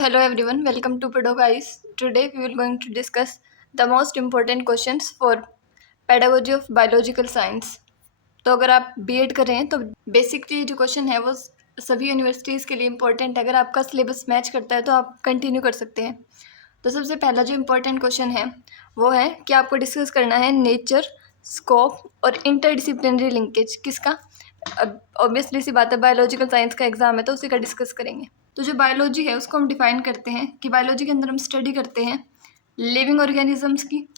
Hello everyone, welcome to Pedagogy Guys. Today we will going to discuss the most important questions for pedagogy of biological science. तो अगर आप BEd कर रहे हैं तो basically जो क्वेश्चन है वो सभी यूनिवर्सिटीज़ के लिए इम्पोर्टेंट है। अगर आपका सिलेबस मैच करता है तो आप कंटिन्यू कर सकते हैं। तो सबसे पहला जो इम्पोर्टेंट क्वेश्चन है वो है कि आपको डिस्कस करना है नेचर, स्कोप और इंटरडिसिप्लिनरी लिंकेज किसका। अब ऑब्वियसली सी बात है, बायोलॉजिकल साइंस का एग्जाम है तो उसी का डिस्कस करेंगे। तो जो बायोलॉजी है उसको हम डिफाइन करते हैं कि बायोलॉजी के अंदर हम स्टडी करते हैं लिविंग ऑर्गेनिजम्स की,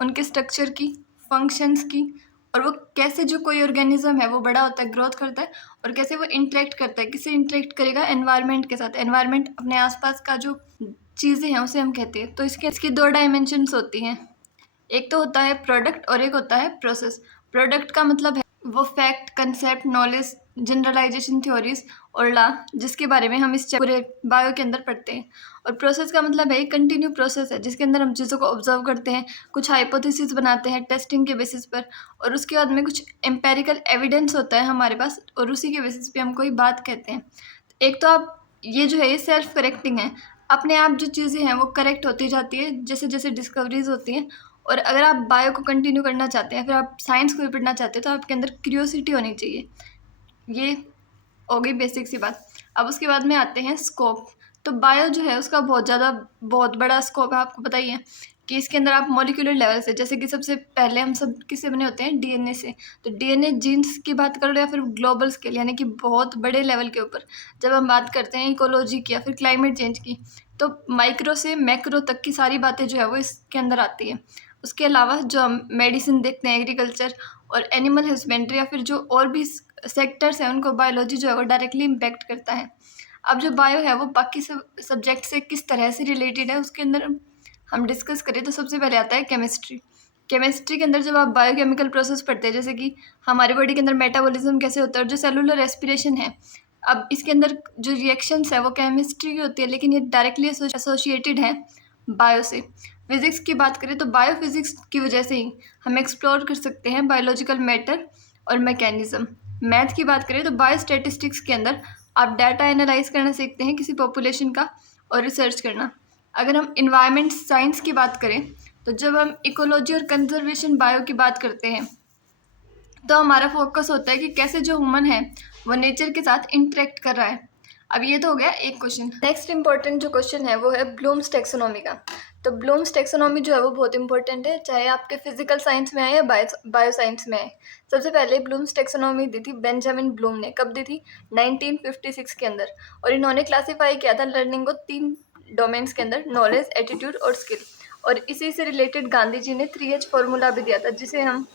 उनके स्ट्रक्चर की, फंक्शंस की, और वो कैसे जो कोई ऑर्गेनिज्म है वो बड़ा होता है, ग्रोथ करता है, और कैसे वो इंटरेक्ट करता है, किससे इंटरेक्ट करेगा, एनवायरनमेंट के साथ। एनवायरनमेंट अपने आसपास का जो चीज़ें हैं उसे हम कहते हैं। तो इसकी दो डायमेंशंस होती हैं, एक तो होता है प्रोडक्ट और एक होता है प्रोसेस। प्रोडक्ट का मतलब है वो fact, concept, knowledge, generalisation, theories और लॉ जिसके बारे में हम इस पूरे बायो के अंदर पढ़ते हैं। और प्रोसेस का मतलब है कंटिन्यू प्रोसेस है जिसके अंदर हम चीज़ों को ऑब्जर्व करते हैं, कुछ हाइपोथेसिस बनाते हैं टेस्टिंग के बेसिस पर, और उसके बाद में कुछ एम्पेरिकल एविडेंस होता है हमारे पास और उसी के बेसिस पे हम कोई बात कहते हैं। एक तो आप ये जो है ये सेल्फ करेक्टिंग है, अपने आप जो चीज़ें हैं वो करेक्ट होती जाती है जैसे जैसे डिस्कवरीज होती हैं। और अगर आप बायो को कंटिन्यू करना चाहते हैं, फिर आप साइंस को भी पढ़ना चाहते हैं, तो आपके अंदर क्यूरियोसिटी होनी चाहिए। ये हो गई बेसिक सी बात। अब उसके बाद में आते हैं स्कोप। तो बायो जो है उसका बहुत बड़ा स्कोप है, आपको पता ही है कि इसके अंदर आप मॉलिक्यूलर लेवल से, जैसे कि सबसे पहले हम सब किससे बने होते हैं, डीएनए से। तो डीएनए जीन्स की बात कर लो या फिर ग्लोबल स्केल यानी कि बहुत बड़े लेवल के ऊपर जब हम बात करते हैं इकोलॉजी की या फिर क्लाइमेट चेंज की, तो माइक्रो से मैक्रो तक की सारी बातें जो है वो इसके अंदर आती है। उसके अलावा जो हम मेडिसिन देखते हैं, एग्रीकल्चर और एनिमल हस्बेंड्री या फिर जो और भी सेक्टर्स हैं, उनको बायोलॉजी जो है वो डायरेक्टली इम्पेक्ट करता है। अब जो बायो है वो बाकी सब सब्जेक्ट से किस तरह से रिलेटेड है उसके अंदर हम डिस्कस करें तो सबसे पहले आता है केमिस्ट्री। केमिस्ट्री के अंदर जब आप बायोकेमिकल प्रोसेस पढ़ते हैं, जैसे कि हमारी बॉडी के अंदर मेटाबॉलिज्म कैसे होता है और जो सेलुलर रेस्पिरेशन है, अब इसके अंदर जो रिएक्शंस है वो केमिस्ट्री की होती है, लेकिन ये डायरेक्टली एसोसिएटेड है बायो से। फिज़िक्स की बात करें तो बायो फिज़िक्स की वजह से ही हम एक्सप्लोर कर सकते हैं बायोलॉजिकल मैटर और मैकेनिज़्म। मैथ की बात करें तो बायो स्टैटिस्टिक्स के अंदर आप डाटा एनालाइज करना सीखते हैं किसी पॉपुलेशन का और रिसर्च करना। अगर हम इन्वायरमेंट साइंस की बात करें तो जब हम इकोलॉजी और कंजर्वेशन बायो की बात करते हैं तो हमारा फोकस होता है कि कैसे जो ह्यूमन है वो नेचर के साथ इंटरेक्ट कर रहा है। अब ये तो हो गया एक क्वेश्चन। नेक्स्ट इंपॉर्टेंट जो क्वेश्चन है वो है ब्लूम्स टैक्सोनॉमी का। तो ब्लूम्स टैक्सोनॉमी जो है वो बहुत इंपॉर्टेंट है, चाहे आपके फिजिकल साइंस में आए या बायो साइंस में आए। सबसे पहले ब्लूम्स टैक्सोनॉमी दी थी बेंजामिन ब्लूम ने। कब दी थी? 1956 के अंदर। और इन्होंने क्लासीफाई किया था लर्निंग को 3 डोमेन्स के अंदर, नॉलेज, एटीट्यूड और स्किल। और इसी से रिलेटेड गांधी जी ने 3H फॉर्मूला भी दिया था जिसे हम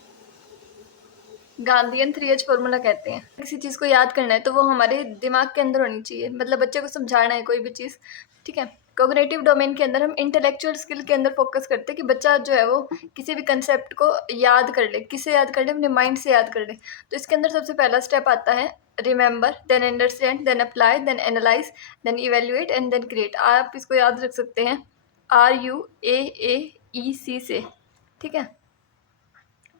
गांधीयन 3H फॉर्मूला कहते हैं। किसी चीज़ को याद करना है तो वो हमारे दिमाग के अंदर होनी चाहिए, मतलब बच्चे को समझाना है कोई भी चीज़, ठीक है। कोग्निटिव डोमेन के अंदर हम इंटेलेक्चुअल स्किल के अंदर फोकस करते हैं कि बच्चा जो है वो किसी भी कंसेप्ट को याद कर ले, किससे याद कर ले, अपने माइंड से याद कर ले। तो इसके अंदर सबसे पहला स्टेप आता है remember, then understand, then apply, then analyse, then evaluate and then create. आप इसको याद रख सकते हैं RUAAEC से, ठीक है।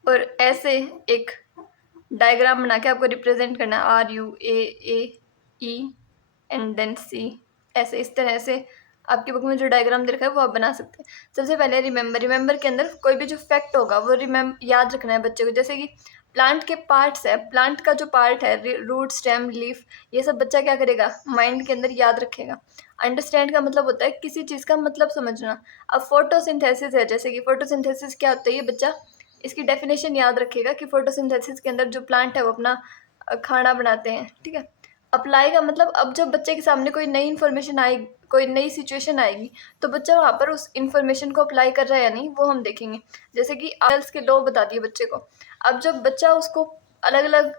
और ऐसे एक डायग्राम बना के आपको रिप्रेजेंट करना है RUAAE एंड देन C, ऐसे इस तरह से आपकी बुक में जो डायग्राम दे रखा है वो आप बना सकते हैं। सबसे पहले रिमेंबर के अंदर कोई भी जो फैक्ट होगा वो याद रखना है बच्चे को। जैसे कि प्लांट के पार्ट्स है, प्लांट का जो पार्ट है, रूट, स्टेम, लीफ, ये सब बच्चा क्या करेगा, माइंड के अंदर याद रखेगा। अंडरस्टैंड का मतलब होता है किसी चीज़ का मतलब समझना। अब फोटोसिंथेसिस है, जैसे कि फोटोसिंथेसिस क्या होता है, ये बच्चा इसकी डेफिनेशन याद रखेगा कि फोटोसिंथेसिस के अंदर जो प्लांट है वो अपना खाना बनाते हैं, ठीक है। अप्लाई का मतलब अब जब बच्चे के सामने कोई नई इन्फॉर्मेशन आएगी, कोई नई सिचुएशन आएगी, तो बच्चा वहाँ पर उस इन्फॉर्मेशन को अप्लाई कर रहा है या नहीं वो हम देखेंगे। जैसे कि आर्ल्स के लॉ बता दिए बच्चे को, अब जब बच्चा उसको अलग अलग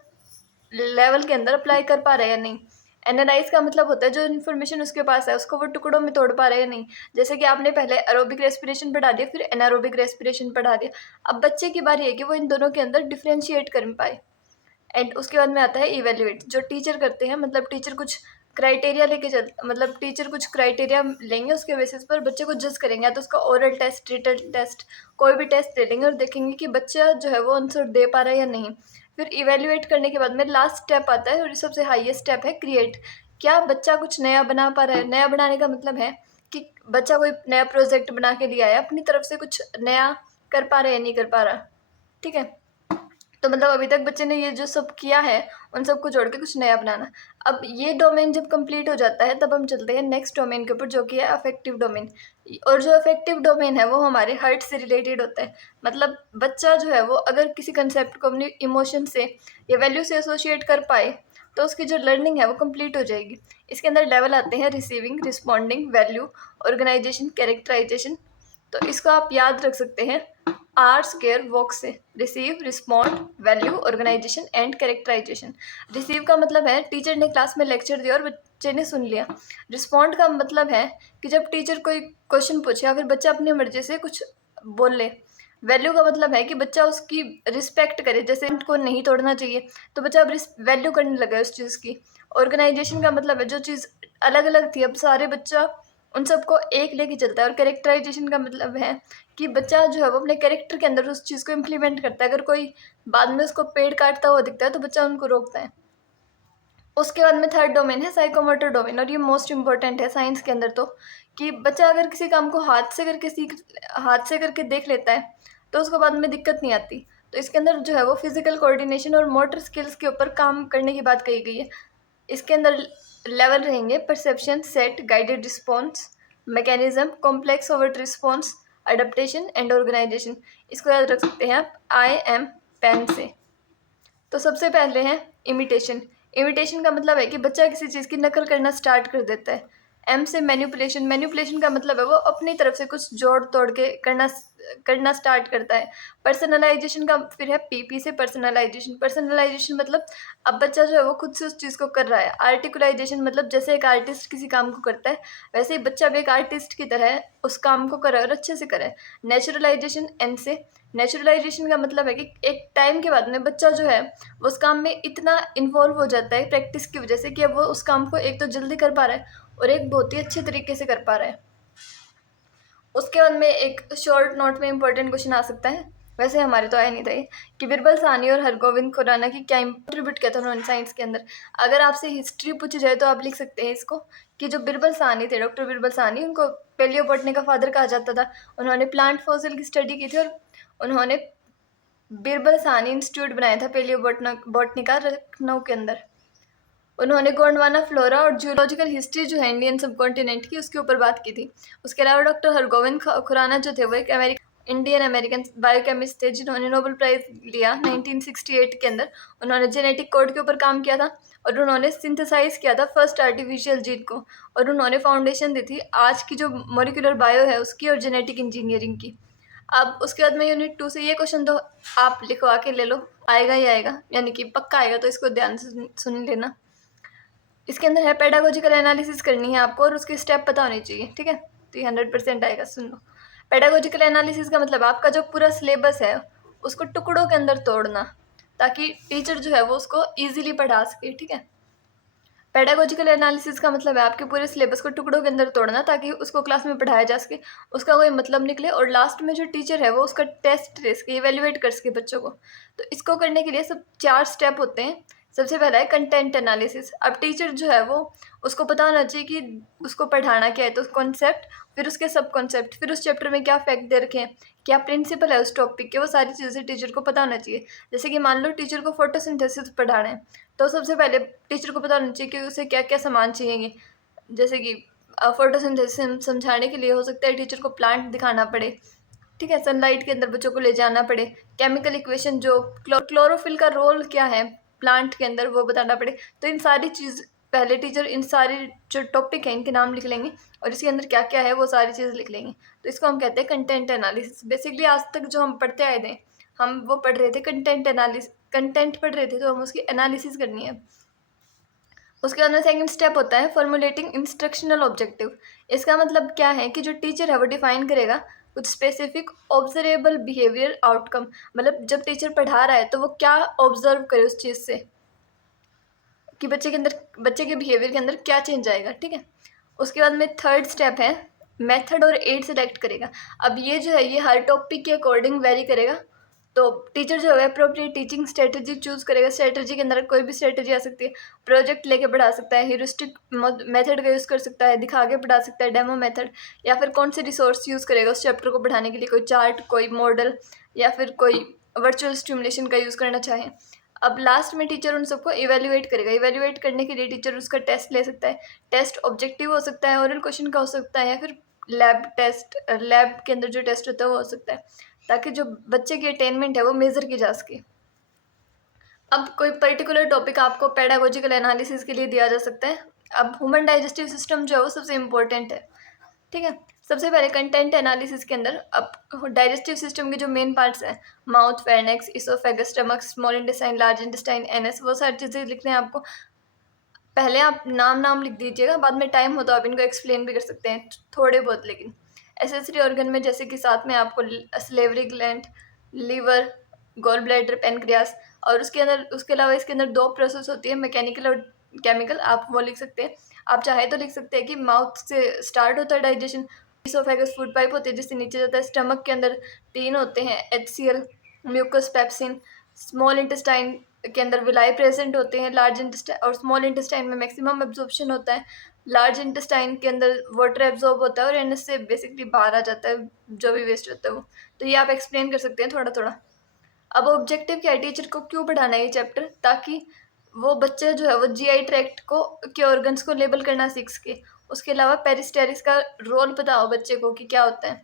लेवल के अंदर अप्लाई कर पा रहा है या नहीं। एनालाइज का मतलब होता है जो इन्फॉर्मेशन उसके पास है उसको वो टुकड़ों में तोड़ पा रहे हैं या नहीं। जैसे कि आपने पहले एरोबिक रेस्पिरेशन पढ़ा दिया, फिर एनारोबिक रेस्पिरेशन पढ़ा दिया, अब बच्चे की बारी है कि वो इन दोनों के अंदर डिफ्रेंशिएट कर पाए। एंड उसके बाद में आता है इवेल्युएट, जो टीचर करते हैं, मतलब टीचर कुछ क्राइटेरिया लेके मतलब टीचर कुछ क्राइटेरिया लेंगे, उसके बेसिस पर बच्चे को जज करेंगे, या तो उसका ओरल टेस्ट, रिटन टेस्ट, कोई भी टेस्ट ले लेंगे और देखेंगे कि बच्चा जो है वो आंसर दे पा रहा है या नहीं। फिर इवेल्युएट करने के बाद में लास्ट स्टेप आता है और सबसे हाईएस्ट स्टेप है क्रिएट। क्या बच्चा कुछ नया बना पा रहा है? नया बनाने का मतलब है कि बच्चा कोई नया प्रोजेक्ट बना के लिया है, अपनी तरफ से कुछ नया कर पा रहा है या नहीं कर पा रहा, ठीक है। तो मतलब अभी तक बच्चे ने ये जो सब किया है उन सबको जोड़ के कुछ नया बनाना। अब ये डोमेन जब कंप्लीट हो जाता है तब हम चलते हैं नेक्स्ट डोमेन के ऊपर, जो कि है अफेक्टिव डोमेन। और जो अफेक्टिव डोमेन है वो हमारे हार्ट से रिलेटेड होता है। मतलब बच्चा जो है वो अगर किसी कंसेप्ट को अपने इमोशन से या वैल्यू से एसोसिएट कर पाए तो उसकी जो लर्निंग है वो कंप्लीट हो जाएगी। इसके अंदर लेवल आते हैं receiving, responding, value, organisation, characterisation. तो इसको आप याद रख सकते हैं आर स्क्वायर वॉक से। Receive, respond, value, organisation and characterisation. Receive का मतलब है टीचर ने क्लास में लेक्चर दिया और बच्चे ने सुन लिया। रिस्पॉन्ड का मतलब है कि जब टीचर कोई क्वेश्चन पूछे या फिर बच्चा अपनी मर्जी से कुछ बोल ले। वैल्यू का मतलब है कि बच्चा उसकी रिस्पेक्ट करे, जैसे को नहीं तोड़ना चाहिए तो बच्चा अब वैल्यू करने लगा उस चीज़ की। ऑर्गेनाइजेशन का मतलब है जो चीज़ अलग अलग थी अब सारे बच्चा उन सबको एक लेके चलता है। और कैरेक्टराइजेशन का मतलब है कि बच्चा जो है वो अपने कैरेक्टर के अंदर उस चीज़ को इम्प्लीमेंट करता है। अगर कोई बाद में उसको पेड़ काटता हुआ दिखता है तो बच्चा उनको रोकता है। उसके बाद में थर्ड डोमेन है साइकोमोटर डोमेन, और ये मोस्ट इंपॉर्टेंट है साइंस के अंदर। तो कि बच्चा अगर किसी काम को हाथ से करके देख लेता है तो उसको बाद में दिक्कत नहीं आती। तो इसके अंदर जो है वो फिजिकल कोऑर्डिनेशन और मोटर स्किल्स के ऊपर काम करने की बात कही गई है। इसके अंदर लेवल रहेंगे perception, set, guided response, mechanism, complex overt response, adaptation and organisation. इसको याद रख सकते हैं आप आई एम पेन से। तो सबसे पहले है इमिटेशन। इमिटेशन का मतलब है कि बच्चा किसी चीज़ की नकल करना स्टार्ट कर देता है। एम से मैनिपुलेशन। मैनिपुलेशन का मतलब है वो अपनी तरफ से कुछ जोड़ तोड़ के करना स्टार्ट करता है। पर्सनलाइजेशन का फिर है पी से पर्सनलाइजेशन। पर्सनलाइजेशन मतलब अब बच्चा जो है वो खुद से उस चीज़ को कर रहा है। आर्टिकुलाइजेशन मतलब जैसे एक आर्टिस्ट किसी काम को करता है वैसे ही बच्चा भी एक आर्टिस्ट की तरह उस काम को करे और अच्छे से करे। नेचुरलाइजेशन एन से। नेचुरलाइजेशन का मतलब है कि एक टाइम के बाद में बच्चा जो है उस काम में इतना इन्वॉल्व हो जाता है प्रैक्टिस की वजह से कि अब वो उस काम को एक तो जल्दी कर पा रहा है और एक बहुत ही अच्छे तरीके से कर पा रहा है। उसके बाद में एक शॉर्ट नोट में इंपॉर्टेंट क्वेश्चन आ सकता है, वैसे हमारे तो आया नहीं था ये, कि बिरबल साहनी और हरगोविंद खुराना की क्या कंट्रीब्यूट किया था उन्होंने साइंस के अंदर। अगर आपसे हिस्ट्री पूछी जाए तो आप लिख सकते हैं इसको कि जो बिरबल साहनी थे, डॉक्टर बिरबल साहनी, उनको पेलियोबोटनी का फादर कहा जाता था। उन्होंने प्लांट फॉसिल की स्टडी की थी और उन्होंने बिरबल साहनी इंस्टीट्यूट बनाया था पेलियोबोटनी का लखनऊ के अंदर। उन्होंने गोंडवाना फ्लोरा और जियोलॉजिकल हिस्ट्री जो है इंडियन सब कॉन्टिनेंट की उसके ऊपर बात की थी। उसके अलावा डॉक्टर हरगोविंद खुराना जो थे वो एक इंडियन अमेरिकन बायोकेमिस्ट थे जिन्होंने नोबेल प्राइज़ लिया 1968 के अंदर। उन्होंने जेनेटिक कोड के ऊपर काम किया था और उन्होंने सिंथेसाइज किया था फर्स्ट आर्टिफिशियल जीन को, और उन्होंने फाउंडेशन दी थी आज की जो मॉलिक्यूलर बायो है उसकी और जेनेटिक इंजीनियरिंग की। अब उसके बाद में यूनिट 2 से ये क्वेश्चन तो आप लिखवा के ले लो, आएगा ही आएगा, यानी कि पक्का आएगा, तो इसको ध्यान से सुन लेना। इसके अंदर है पेडागोजिकल एनालिसिस करनी है आपको और उसके स्टेप पता होने चाहिए, ठीक है। तो ये 100% आएगा, सुन लो। पेडागोजिकल एनालिसिस का मतलब आपका जो पूरा सिलेबस है उसको टुकड़ों के अंदर तोड़ना ताकि टीचर जो है वो उसको ईजिली पढ़ा सके, ठीक है। पेडागोजिकल एनालिसिस का मतलब है आपके पूरे सिलेबस को टुकड़ों के अंदर तोड़ना ताकि उसको क्लास में पढ़ाया जा सके, उसका कोई मतलब निकले और लास्ट में जो टीचर है वो उसका टेस्ट ले सके, इवेल्युएट कर सके बच्चों को। तो इसको करने के लिए सब 4 स्टेप होते हैं। सबसे पहला है कंटेंट एनालिसिस। अब टीचर जो है वो उसको पता होना चाहिए कि उसको पढ़ाना क्या है, तो कॉन्सेप्ट, फिर उसके सब कॉन्सेप्ट, फिर उस चैप्टर में क्या फैक्ट दे रखे हैं, क्या प्रिंसिपल है उस टॉपिक के, वो सारी चीज़ें टीचर को पता होना चाहिए। जैसे कि मान लो टीचर को फोटोसिंथेसिस पढ़ाना है तो सबसे पहले टीचर को पता होना चाहिए कि उसे क्या क्या सामान चाहिए। जैसे कि फोटोसिंथेसिस समझाने के लिए हो सकता है टीचर को प्लांट दिखाना पड़े, ठीक है, सनलाइट के अंदर बच्चों को ले जाना पड़े, केमिकल इक्वेशन जो क्लोरोफिल का रोल क्या है प्लांट के अंदर वो बताना पड़े। तो इन सारी चीज़ पहले टीचर इन सारे जो टॉपिक हैं इनके नाम लिख लेंगे और इसके अंदर क्या क्या है वो सारी चीज़ लिख लेंगे। तो इसको हम कहते हैं कंटेंट एनालिसिस। बेसिकली आज तक जो हम पढ़ते आए थे हम वो पढ़ रहे थे कंटेंट पढ़ रहे थे, तो हम उसकी एनालिसिस करनी है। उसके बाद में सेकंड स्टेप होता है फॉर्मुलेटिंग इंस्ट्रक्शनल ऑब्जेक्टिव। इसका मतलब क्या है कि जो टीचर है वो डिफाइन करेगा कुछ स्पेसिफिक ऑब्जर्वेबल बिहेवियर आउटकम। मतलब जब टीचर पढ़ा रहा है तो वो क्या ऑब्जर्व करे उस चीज़ से कि बच्चे के बिहेवियर के अंदर क्या चेंज आएगा, ठीक है। उसके बाद में थर्ड स्टेप है मेथड और एड सेलेक्ट करेगा। अब ये जो है ये हर टॉपिक के अकॉर्डिंग वेरी करेगा। तो टीचर जो है अप्रोप्रिएट टीचिंग स्ट्रेटजी चूज करेगा। स्ट्रेटजी के अंदर कोई भी स्ट्रेटजी आ सकती है, प्रोजेक्ट लेके पढ़ा सकता है, ह्यूरिस्टिक मेथड का यूज़ कर सकता है, दिखा के पढ़ा सकता है, डेमो मेथड, या फिर कौन से रिसोर्स यूज़ करेगा उस चैप्टर को पढ़ाने के लिए, कोई चार्ट, कोई मॉडल, या फिर कोई वर्चुअल स्टिमुलेशन का यूज़ करना चाहे। अब लास्ट में टीचर उन सबको इवेल्युएट करेगा। इवेल्युएट करने के लिए टीचर उसका टेस्ट ले सकता है। टेस्ट ऑब्जेक्टिव हो सकता है, ओरल क्वेश्चन का हो सकता है, या फिर लैब टेस्ट, लैब के अंदर जो टेस्ट होता है वो हो सकता है, ताकि जो बच्चे की अटेनमेंट है वो मेज़र की जा सके। अब कोई पर्टिकुलर टॉपिक आपको पेडागोजिकल एनालिसिस के लिए दिया जा सकता है। अब ह्यूमन डाइजेस्टिव सिस्टम जो है वो सबसे इम्पोर्टेंट है, ठीक है। सबसे पहले कंटेंट एनालिसिस के अंदर अब डाइजेस्टिव सिस्टम के जो मेन पार्ट्स हैं, mouth, pharynx, oesophagus, stomach, small intestine, large intestine, anus, वो सारी चीज़ें लिखने हैं आपको। पहले आप नाम लिख दीजिएगा, बाद में टाइम हो तो आप इनको एक्सप्लेन भी कर सकते हैं थोड़े बहुत। लेकिन एसेसरी ऑर्गन में जैसे कि साथ में आपको salivary gland, liver, gall bladder, pancreas, और उसके अलावा इसके अंदर 2 प्रोसेस होती है, मैकेनिकल और केमिकल, आप वो लिख सकते हैं। आप चाहे तो लिख सकते हैं कि माउथ से स्टार्ट होता है डाइजेशन, इसोफेगस फूड पाइप होती है जिससे नीचे जाता है, स्टमक के अंदर 3 होते हैं, HCl, mucus, pepsin, small intestine के अंदर विलाई प्रेजेंट होते हैं, लार्ज इंटेस्टाइन और स्मॉल इंटेस्टाइन में मैक्सिमम एब्जॉर्प्शन होता है, लार्ज इंटेस्टाइन के अंदर वाटर एब्जॉर्ब होता है और एनएस से बेसिकली बाहर आ जाता है जो भी वेस्ट होता है वो। तो ये आप एक्सप्लेन कर सकते हैं थोड़ा थोड़ा। अब ऑब्जेक्टिव क्या है, टीचर को क्यों पढ़ाना है ये चैप्टर, ताकि वो बच्चे जो है वो जीआई ट्रैक्ट को के ऑर्गन्स को लेबल करना सीख सके। उसके अलावा पेरिस्टेरिस का रोल पता हो बच्चे को कि क्या होता है।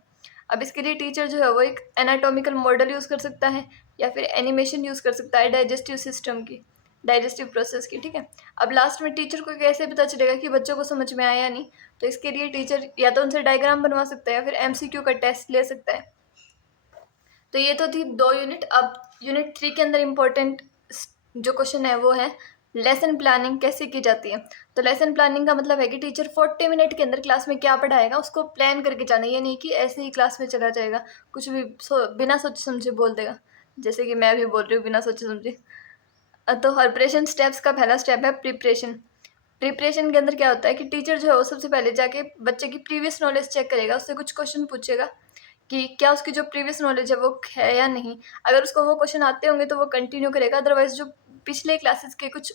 अब इसके लिए टीचर जो है वो एक एनाटॉमिकल मॉडल यूज़ कर सकता है, या फिर एनिमेशन यूज़ कर सकता है डाइजेस्टिव सिस्टम की, डाइजेस्टिव प्रोसेस की, ठीक है। अब लास्ट में टीचर को कैसे पता चलेगा कि बच्चों को समझ में आया या नहीं, तो इसके लिए टीचर या तो उनसे डायग्राम बनवा सकता है या फिर एमसीक्यू का टेस्ट ले सकता है। तो ये तो थी 2 यूनिट। अब यूनिट 3 के अंदर इम्पोर्टेंट जो क्वेश्चन है वो है लेसन प्लानिंग कैसे की जाती है। तो लेसन प्लानिंग का मतलब है कि टीचर 40 मिनट के अंदर क्लास में क्या पढ़ाएगा उसको प्लान करके जाना। ये नहीं कि ऐसे ही क्लास में चला जाएगा, कुछ भी बिना सोचे समझे बोल देगा, जैसे कि मैं भी बोल रही हूँ बिना सोचे समझे। तो प्रिपरेशन स्टेप्स का पहला स्टेप है प्रिपरेशन। प्रिपरेशन के अंदर क्या होता है कि टीचर जो है वो सबसे पहले जाके बच्चे की प्रीवियस नॉलेज चेक करेगा, उससे कुछ क्वेश्चन पूछेगा कि क्या उसकी जो प्रीवियस नॉलेज है वो है या नहीं। अगर उसको वो क्वेश्चन आते होंगे तो वो कंटिन्यू करेगा, अदरवाइज जो पिछले क्लासेस के कुछ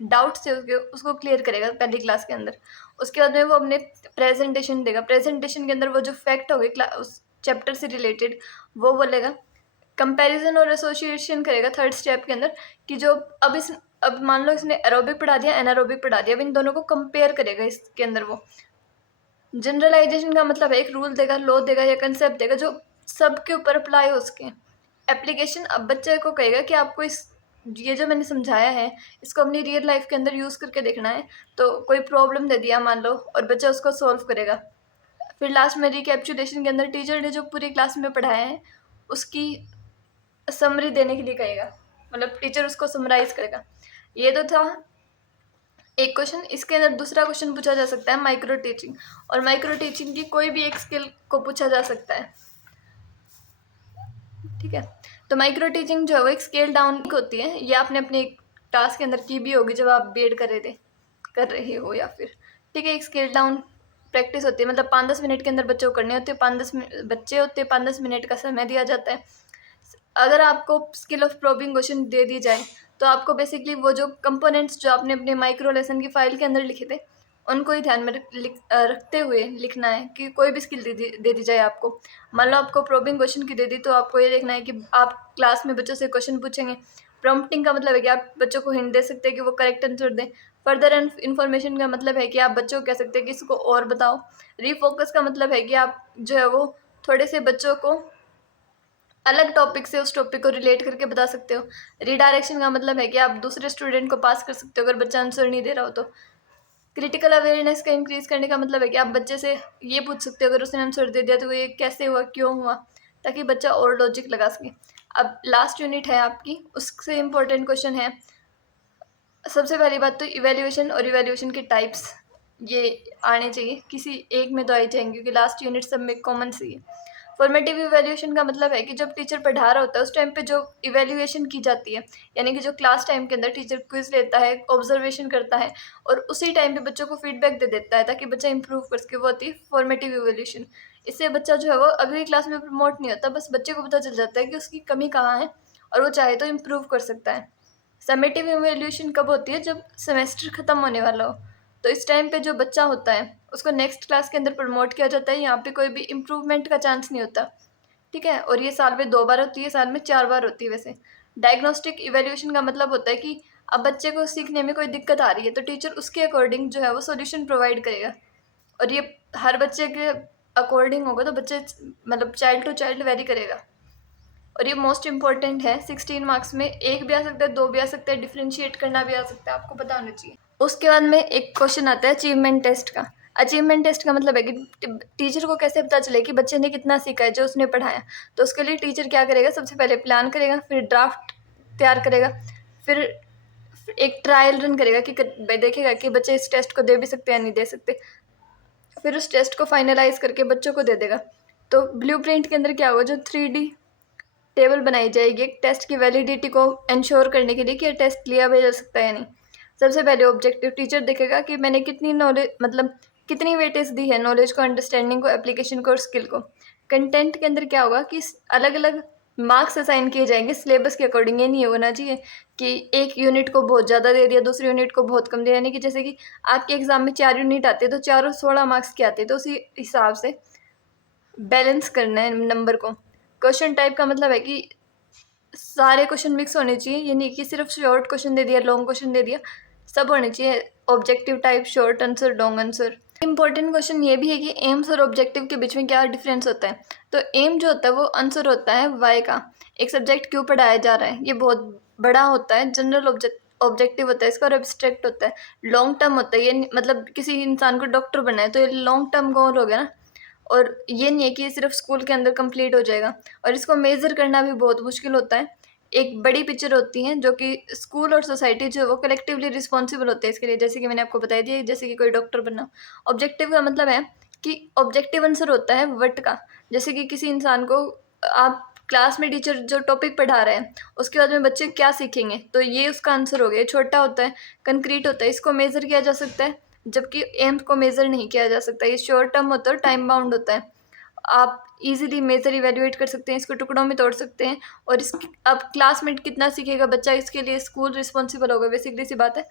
डाउट्स थे उसको क्लियर करेगा पहली क्लास के अंदर। उसके बाद में वो अपने प्रेजेंटेशन देगा। प्रेजेंटेशन के अंदर वो जो फैक्ट हो गए उस चैप्टर से रिलेटेड वो बोलेगा। कंपैरिजन और एसोसिएशन करेगा थर्ड स्टेप के अंदर, कि जो अब मान लो इसने एरोबिक पढ़ा दिया, एनारोबिक पढ़ा दिया, अब इन दोनों को कंपेयर करेगा इसके अंदर। वो जनरलाइजेशन का मतलब है एक रूल देगा, लॉ देगा या कंसेप्ट देगा जो सबके ऊपर अप्लाई हो सके। एप्लीकेशन, अब बच्चे को कहेगा कि आपको ये जो मैंने समझाया है इसको अपनी रियल लाइफ के अंदर यूज़ करके देखना है। तो कोई प्रॉब्लम दे दिया मान लो और बच्चा उसको सॉल्व करेगा। फिर लास्ट में रिकैप्चुलेशन के अंदर टीचर ने जो पूरी क्लास में पढ़ाया है उसकी समरी देने के लिए कहेगा, मतलब टीचर उसको समराइज करेगा। ये तो था एक क्वेश्चन। इसके अंदर दूसरा क्वेश्चन पूछा जा सकता है माइक्रो टीचिंग, और माइक्रो टीचिंग की कोई भी एक स्किल को पूछा जा सकता है, ठीक है। तो माइक्रो टीचिंग जो है वो एक स्केल डाउन होती है। ये आपने अपने एक टास्क के अंदर की भी होगी जब आप बीएड कर रहे हो या फिर, ठीक है। एक स्केल डाउन प्रैक्टिस होती है, मतलब 5-10 मिनट के अंदर बच्चों को करने होते हैं। 5-10 बच्चे होते हैं, 5-10 मिनट का समय दिया जाता है। अगर आपको स्किल ऑफ प्रॉबिंग क्वेश्चन दे दी जाए तो आपको बेसिकली वो जो कंपोनेंट्स जो आपने अपने माइक्रो लेसन की फाइल के अंदर लिखे थे उनको ही ध्यान में रखते हुए लिखना है कि कोई भी स्किल दे दी जाए आपको। मान लो आपको प्रॉबिंग क्वेश्चन की दे दी तो आपको ये देखना है कि आप क्लास में बच्चों से क्वेश्चन पूछेंगे। प्रॉम्प्टिंग का मतलब है कि आप बच्चों को हिंट दे सकते हैं कि वो करेक्ट आंसर दें। फर्दर इन्फॉर्मेशन का मतलब है कि आप बच्चों को कह सकते हैं कि इसको और बताओ। रीफोकस का मतलब है कि आप जो है वो थोड़े से बच्चों को अलग टॉपिक से उस टॉपिक को रिलेट करके बता सकते हो। रीडायरेक्शन का मतलब है कि आप दूसरे स्टूडेंट को पास कर सकते हो अगर बच्चा आंसर नहीं दे रहा हो तो। क्रिटिकल अवेयरनेस का इंक्रीज करने का मतलब है कि आप बच्चे से ये पूछ सकते हो अगर उसने आंसर दे दिया तो ये कैसे हुआ, क्यों हुआ, ताकि बच्चा और लॉजिक लगा सके। अब लास्ट यूनिट है आपकी, उससे इम्पोर्टेंट क्वेश्चन है। सबसे पहली बात तो इवैल्यूएशन और इवैल्यूएशन के टाइप्स ये आने चाहिए, किसी एक में तो आ ही जाएंगे क्योंकि लास्ट यूनिट सब में कॉमन सी है। फॉर्मेटिव इवैल्यूएशन का मतलब है कि जब टीचर पढ़ा रहा होता है उस टाइम पे जो इवैल्यूएशन की जाती है, यानी कि जो क्लास टाइम के अंदर टीचर क्विज लेता है, ऑब्जर्वेशन करता है और उसी टाइम पे बच्चों को फीडबैक दे देता है ताकि बच्चा इंप्रूव कर सके, वो होती है फॉर्मेटिव इवैल्यूएशन। इससे बच्चा जो है वो अगली क्लास में प्रमोट नहीं होता, बस बच्चे को पता चल जाता है कि उसकी कमी कहाँ है और वो चाहे तो इम्प्रूव कर सकता है। समेटिव इवैल्यूएशन कब होती है? जब सेमेस्टर ख़त्म होने वाला हो, तो इस टाइम पे जो बच्चा होता है उसको नेक्स्ट क्लास के अंदर प्रमोट किया जाता है। यहाँ पे कोई भी इम्प्रूवमेंट का चांस नहीं होता, ठीक है। और ये साल में 2 बार होती है, साल में 4 बार होती है वैसे। डायग्नोस्टिक इवैल्यूएशन का मतलब होता है कि अब बच्चे को सीखने में कोई दिक्कत आ रही है तो टीचर उसके अकॉर्डिंग जो है वो सॉल्यूशन प्रोवाइड करेगा, और ये हर बच्चे के अकॉर्डिंग होगा, तो बच्चे मतलब चाइल्ड टू चाइल्ड वेरी करेगा। और ये मोस्ट इंपॉर्टेंट है, 16 मार्क्स में 1 भी आ सकता है, 2 भी आ सकता है, डिफ्रेंशिएट करना भी आ सकता है, आपको पता होना चाहिए। उसके बाद में एक क्वेश्चन आता है अचीवमेंट टेस्ट का। अचीवमेंट टेस्ट का मतलब है कि टीचर को कैसे पता चले कि बच्चे ने कितना सीखा है जो उसने पढ़ाया। तो उसके लिए टीचर क्या करेगा, सबसे पहले प्लान करेगा, फिर ड्राफ्ट तैयार करेगा, फिर एक ट्रायल रन करेगा कि देखेगा कि बच्चे इस टेस्ट को दे भी सकते हैं या नहीं दे सकते, फिर उस टेस्ट को फाइनलाइज करके बच्चों को दे देगा। तो ब्लूप्रिंट के अंदर क्या होगा, जो 3D टेबल बनाई जाएगी एक टेस्ट की वैलिडिटी को इंश्योर करने के लिए कि ये टेस्ट लिया भी जा सकता है या नहीं। सबसे पहले ऑब्जेक्टिव टीचर देखेगा कि मैंने कितनी नॉलेज मतलब कितनी वेटेज दी है नॉलेज को, अंडरस्टैंडिंग को, एप्लीकेशन को और स्किल को। कंटेंट के अंदर क्या होगा कि अलग अलग मार्क्स असाइन किए जाएंगे सिलेबस के अकॉर्डिंग। ये नहीं होना चाहिए कि एक यूनिट को बहुत ज़्यादा दे दिया, दूसरी यूनिट को बहुत कम दिया, यानी कि जैसे कि आपके एग्जाम में 4 यूनिट आते हैं तो चारों 16 मार्क्स के आते हैं, तो उसी हिसाब से बैलेंस करना है नंबर को। क्वेश्चन टाइप का मतलब है कि सारे क्वेश्चन मिक्स होने चाहिए, ये नहीं कि सिर्फ शॉर्ट क्वेश्चन दे दिया, लॉन्ग क्वेश्चन दे दिया, सब होने चाहिए। Objective type, short answer, long answer. Important question ये भी है कि एम्स और ऑब्जेक्टिव के बीच में क्या डिफरेंस होता है। तो एम जो होता है वो आंसर होता है वाई का, एक सब्जेक्ट क्यों पढ़ाया जा रहा है, ये बहुत बड़ा होता है। जनरल ऑब्जेक्टिव होता है इसका, और एब्स्ट्रैक्ट होता है, लॉन्ग टर्म होता है। ये मतलब किसी इंसान को डॉक्टर बनना है तो ये लॉन्ग टर्म गोल हो गया ना, और ये नहीं है कि ये सिर्फ स्कूल के अंदर कंप्लीट हो जाएगा। और इसको मेज़र करना भी बहुत मुश्किल होता है। एक बड़ी पिक्चर होती है जो कि स्कूल और सोसाइटी जो है वो कलेक्टिवली रिस्पॉन्सिबल होते हैं इसके लिए, जैसे कि मैंने आपको बताया दिया, जैसे कि कोई डॉक्टर बनना। ऑब्जेक्टिव का मतलब है कि ऑब्जेक्टिव आंसर होता है वट का, जैसे कि किसी इंसान को आप क्लास में टीचर जो टॉपिक पढ़ा रहे हैं उसके बाद में बच्चे क्या सीखेंगे, तो ये उसका आंसर हो गया। ये छोटा होता है, कंक्रीट होता है, इसको मेज़र किया जा सकता है, जबकि एम को मेज़र नहीं किया जा सकता। ये शॉर्ट टर्म होता है, टाइम बाउंड होता है, आप इजीली मेजर इवेल्युएट कर सकते हैं, इसको टुकड़ों में तोड़ सकते हैं। और इस अब क्लासमेट कितना सीखेगा बच्चा, इसके लिए स्कूल रिस्पॉन्सिबल होगा, बेसिकली सी बात है।